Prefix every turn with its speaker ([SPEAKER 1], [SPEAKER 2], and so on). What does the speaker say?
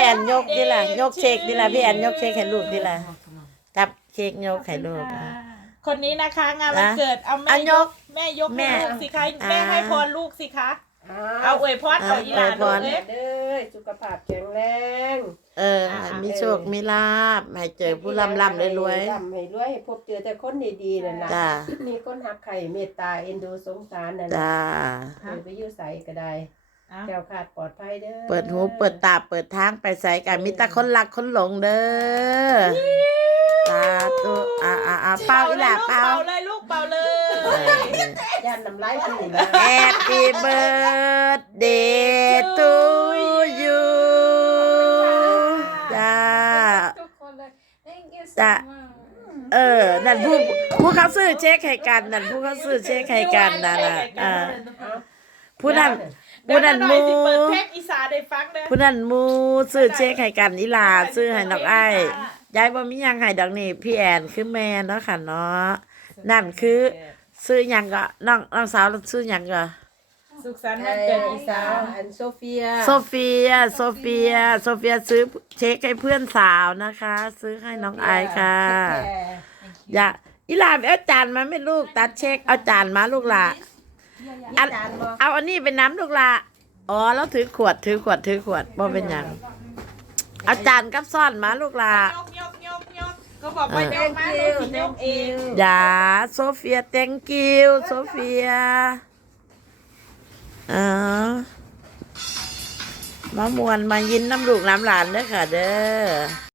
[SPEAKER 1] อนยกดิล่ะยกเค้กดิล่ะพี่แอนยกเค้กให้ลูกดิล่ะจับเค้กยกให้ลูก
[SPEAKER 2] คนนี้นะคะงานวันเกิดเอาแม่ยกให้ลูกสิคะแม่ให้พรลูกสิคะเอาอวยพรเอาอีหลานเลย
[SPEAKER 3] เด้อสุขภาพแข็งแรง
[SPEAKER 1] มีโชคมีลาภให้เจอผู้ร่ำให้รวย
[SPEAKER 3] ให้รวยให้พบเจอแต่คนดีๆนั่นล่ะมีคนหักไข่เมตตาเอ็นดูสงสารนั่นล่ะไปอยู่ไสก็ได้แก้วขาดปลอดภัยเด้อ
[SPEAKER 1] เปิดหูเปิดตาเปิดทางไปใส่กันมีแต่คนรักคนหลงเด้อสาธุเป่าอีหล่ะเป่า
[SPEAKER 2] เลยลูกเป่าเลย
[SPEAKER 3] ย่านน้ำลายพี่นะ
[SPEAKER 1] Happy birthday to you จ้าจ้านั่นผู้เขาซื้อเช็คให้กันนั่นผู้เขาซื้อเช็คให้กันนั่นน่ะผู้นั้นมูผู้นั้นมูซื้อเช็คให้กันอีหลาซื้อให้น้องไอ้ยายบ่มีหยังให้ดอกนี่พี่แอนคือแม่เนาะค่ะเนาะนั่นคือซื้อหยังก็น้องสาวซื้อหยังก็
[SPEAKER 2] สุขสันต์วันเกิดอีสาว
[SPEAKER 3] อันโซเฟีย
[SPEAKER 1] ซื้อเช็คให้เพื่อนสาวนะคะซื้อให้น้องไอค่ะอย่าอีหลาเอาจานมาไม่ลูกตัดเช็คเอาจานมาลูกหล่ะเอาอันนี้เป็นน้ำลูกหล่ะอ๋อแล้วถือขวดบ่เป็นหยังเอาจานกับซ่อนมาลูกหล่ะ
[SPEAKER 2] ก็บอกว่ายกมาลูกยกเอง
[SPEAKER 1] อย่าโซเฟีย thank you โซเฟียมามวนมายินน้ำลูกน้ำหลานเด้อค่ะเด้อ